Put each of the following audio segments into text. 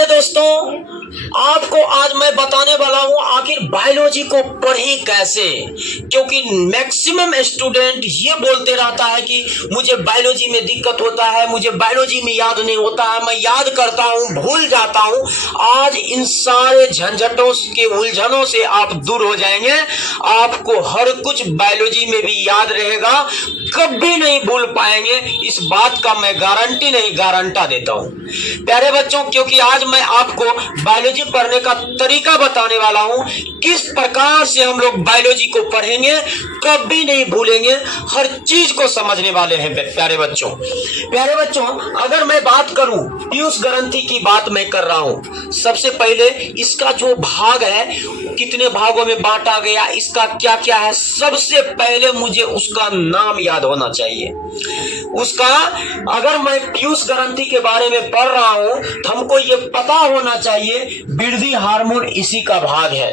प्यारे दोस्तों, आपको आज मैं बताने वाला हूं आखिर बायोलॉजी को पढ़ें कैसे। क्योंकि मैक्सिमम स्टूडेंट ये बोलते रहता है कि मुझे बायोलॉजी में दिक्कत होता है, मुझे बायोलॉजी में याद नहीं होता है, मैं याद करता हूं भूल जाता हूं। आज इन सारे झंझटों के उलझनों से आप दूर हो जाएंगे। आपको हर कुछ बायोलॉजी में भी याद रहेगा, कभी नहीं भूल पाएंगे। इस बात का मैं गारंटी नहीं गारंटा देता हूं प्यारे बच्चों। क्योंकि आज मैं आपको बायोलॉजी पढ़ने का तरीका बताने वाला हूं, किस प्रकार से हम लोग बायोलॉजी को पढ़ेंगे, कभी नहीं भूलेंगे, हर चीज को समझने वाले हैं प्यारे बच्चों। प्यारे बच्चों, अगर मैं बात करूं पीयूष ग्रंथि की बात मैं कर रहा हूं। सबसे पहले इसका जो भाग है, कितने भागों में बांटा गया, इसका क्या क्या है, सबसे पहले मुझे उसका नाम याद होना चाहिए। उसका अगर मैं पीयूष ग्रंथि के बारे में पढ़ रहा हूं तो हमको ये पता होना चाहिए वृद्धि हार्मोन इसी का भाग है।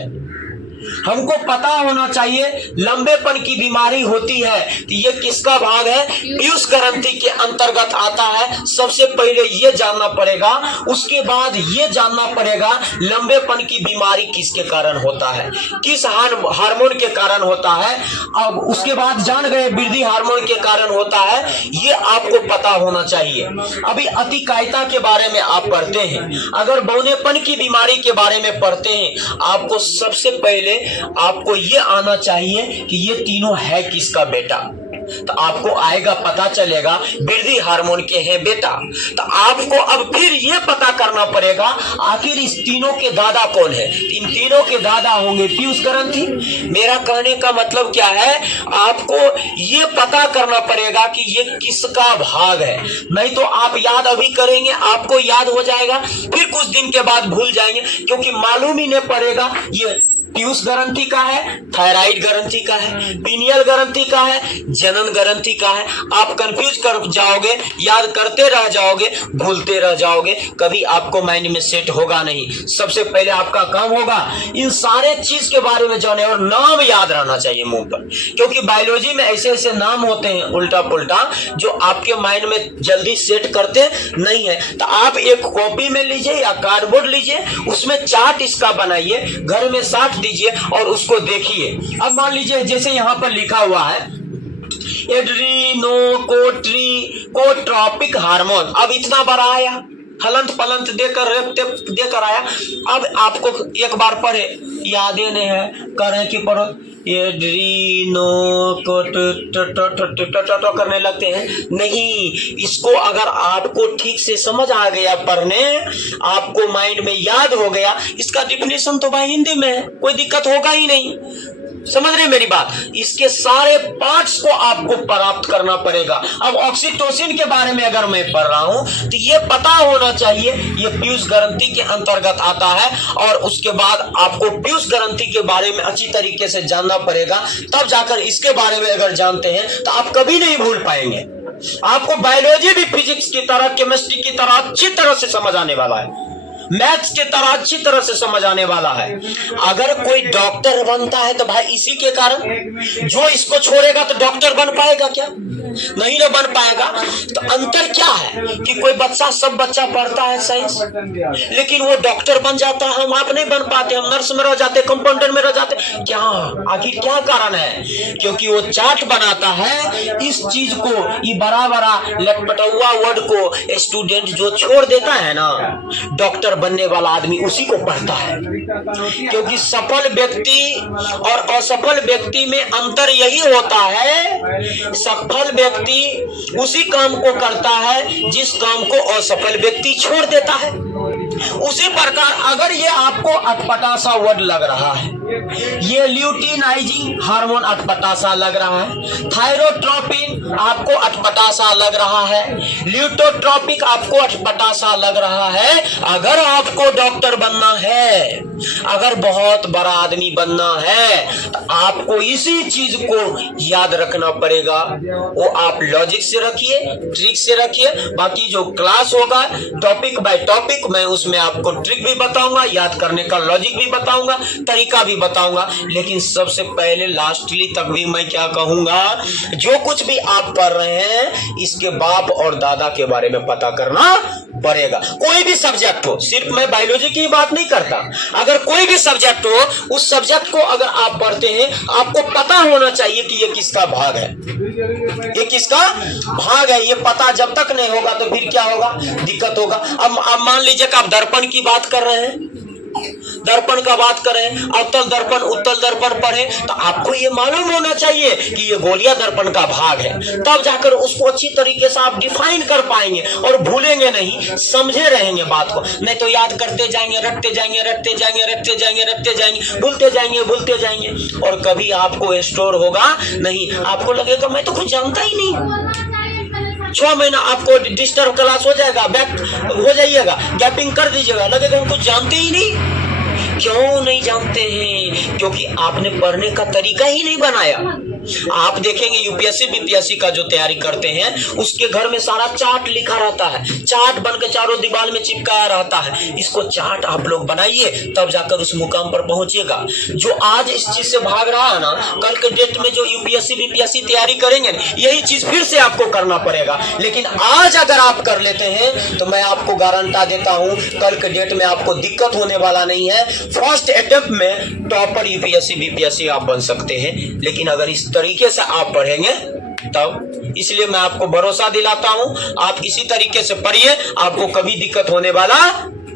हमको पता होना चाहिए लंबेपन की बीमारी होती है तो ये किसका भाग है, पीयूष ग्रंथि के अंतर्गत आता है। सबसे पहले ये जानना पड़ेगा, उसके बाद ये जानना पड़ेगा लंबेपन की बीमारी किसके कारण होता है, किस हार्मोन के कारण होता है। अब उसके बाद जान गए वृद्धि हार्मोन के कारण होता है, ये आपको पता होना चाहिए। अभी अतिकायता के बारे में आप पढ़ते हैं, अगर बौनेपन की बीमारी के बारे में पढ़ते हैं, आपको सबसे पहले आपको ये आना चाहिए कि ये तीनों है किसका बेटा, तो आपको आएगा पता चलेगा वृद्धि हार्मोन के हैं बेटा। तो आपको अब फिर ये पता करना पड़ेगा आखिर इस तीनों के दादा कौन है। इन तीनों के दादा होंगे पीयूष ग्रंथि। मेरा कहने का मतलब क्या है, आपको ये पता करना पड़ेगा कि ये किसका भाग है। नहीं तो आप याद अभी करेंगे, आपको याद हो जाएगा, फिर कुछ दिन के बाद भूल जाएंगे, क्योंकि मालूम ही नहीं पड़ेगा ये पीयूष ग्रंथि का है, थायराइड ग्रंथि का है, पीनियल ग्रंथि का है, जनन ग्रंथि का है। आप कंफ्यूज कर जाओगे, याद करते रह जाओगे, भूलते रह जाओगे, कभी आपको माइंड में सेट होगा नहीं। सबसे पहले आपका काम होगा इन सारे चीज के बारे में जाने, और नाम याद रहना चाहिए मुंह पर। क्योंकि बायोलॉजी में ऐसे ऐसे नाम होते हैं उल्टा पुल्टा जो आपके माइंड में जल्दी सेट करते नहीं है। तो आप एक कॉपी में लीजिए या कार्डबोर्ड लीजिए, उसमें चार्ट इसका बनाइए, घर में साथ दीजिए और उसको देखिए। अब मान लीजिए जैसे यहाँ पर लिखा हुआ है एड्रीनोकोट्रोपिक हार्मोन, अब इतना बड़ा आया, हलंत पलंत देकर आया। अब आपको एक बार पढ़े, यादें नहीं है, करें कि पढ़ो करने लगते हैं। नहीं, इसको अगर आपको ठीक से समझ आ गया पढ़ने, आपको माइंड में याद हो गया, इसका डिफिनेशन तो भाई हिंदी में है, कोई दिक्कत होगा ही नहीं। समझ रहे मेरी बात। इसके सारे पार्ट्स को आपको प्राप्त करना पड़ेगा। अब ऑक्सीटोसिन के बारे में अगर मैं पढ़ रहा हूं तो ये पता होना चाहिए ये पीयूष ग्रंथि के अंतर्गत आता है, और उसके बाद आपको पीयूष ग्रंथि के बारे में अच्छी तरीके से जानना पड़ेगा। तब जाकर इसके बारे में अगर जानते हैं तो आप कभी नहीं भूल पाएंगे। आपको बायोलॉजी भी फिजिक्स की तरह, केमिस्ट्री की तरह अच्छी तरह से समझ आने वाला है, मैथ्स की तरह अच्छी तरह से समझ आने वाला है। अगर कोई डॉक्टर बनता है तो भाई इसी के कारण, जो इसको छोड़ेगा तो डॉक्टर बन पाएगा क्या, नहीं ना बन पाएगा। तो अंतर क्या है कि कोई बच्चा, सब बच्चा पढ़ता है साइंस, लेकिन वो डॉक्टर बन जाता है, हम आप नहीं बन पाते, हम नर्स में रह जाते, कंपाउंडर में रह जाते। क्या आखिर क्या कारण है? क्योंकि वो चार्ट बनाता है, इस चीज को, ये बड़ा बड़ा लटपटुआ वर्ड को स्टूडेंट जो छोड़ देता है ना, डॉक्टर बनने वाला आदमी उसी को पढ़ता है। क्योंकि सफल व्यक्ति और असफल व्यक्ति में अंतर यही होता है, सफल व्यक्ति उसी काम को करता है जिस काम को असफल व्यक्ति छोड़ देता है। उसी प्रकार अगर ये आपको अटपटा सा वर्ड लग रहा है, ये ल्यूटिनाइजिंग हार्मोन अटपटा सा लग रहा है, थायरोट्रोपिन आपको अटपटा सा लग रहा है, ल्यूटोट्रोपिक आपको अटपटा सा लग रहा है, अगर आपको डॉक्टर बनना है, अगर बहुत बड़ा आदमी बनना है, तो आपको इसी चीज को याद रखना पड़ेगा। वो आप लॉजिक से रखिए, ट्रिक से रखिए। बाकी जो क्लास होगा टॉपिक बाय टॉपिक, मैं उसमें आपको ट्रिक भी बताऊंगा, याद करने का लॉजिक भी बताऊंगा, तरीका भी बताऊंगा, लेकिन सबसे पहले लास्टली तक भी मैं क्या कहूंगा, जो कुछ भी आप पढ़ रहे हैं इसके बाप और दादा के बारे में पता करना पड़ेगा। कोई भी सब्जेक्ट हो, सिर्फ मैं बायोलॉजी की बात नहीं करता, अगर कोई भी सब्जेक्ट हो, उस सब्जेक्ट को अगर आप पढ़ते हैं आपको पता होना चाहिए कि ये किसका भाग है, ये किसका भाग है। ये पता जब तक नहीं होगा तो फिर क्या होगा, दिक्कत होगा। अब मान लीजिए कि आप दर्पण की बात कर रहे हैं, दर्पण का बात करें, अवतल दर्पण उत्तल दर्पण पढ़े, तो आपको ये मालूम होना चाहिए कि ये गोलिया दर्पण का भाग है, तब जाकर उसको अच्छी तरीके से आप डिफाइन कर पाएंगे और भूलेंगे नहीं, समझे रहेंगे बात को। नहीं तो याद करते जाएंगे, रटते जाएंगे, रटते जाएंगे, रटते जाएंगे, रटते जाएंगे, भूलते जाएंगे, भूलते जाएंगे, और कभी आपको स्टोर होगा नहीं। आपको लगेगा मैं तो कुछ जानता ही नहीं। 6 महीना आपको डिस्टर्ब क्लास हो जाएगा, बैक हो जाइएगा, गैपिंग कर दीजिएगा, लगेगा हम कुछ जानते ही नहीं। क्यों नहीं जानते हैं? क्योंकि आपने पढ़ने का तरीका ही नहीं बनाया। आप देखेंगे यूपीएससी बीपीएससी का जो तैयारी करते हैं उसके घर में सारा चार्ट लिखा रहता है, चार्ट बनकर चारों दीवार में चिपकाया रहता है। इसको चार्ट आप लोग बनाइए, तब जाकर उस मुकाम पर पहुंचिएगा। जो आज इस चीज से भाग रहा है ना, कल के डेट में जो यूपीएससी बीपीएससी तैयारी करेंगे यही चीज फिर से आपको करना पड़ेगा। लेकिन आज अगर आप कर लेते हैं तो मैं आपको गारंटा देता हूं कल के डेट में आपको दिक्कत होने वाला नहीं है। फर्स्ट अटेम्प्ट में टॉपर यूपीएससी बीपीएससी आप बन सकते हैं, लेकिन अगर इस तरीके से आप पढ़ेंगे तब। इसलिए मैं आपको भरोसा दिलाता हूं, आप इसी तरीके से पढ़िए, आपको कभी दिक्कत होने वाला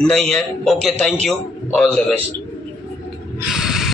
नहीं है। Okay, thank you, all the best.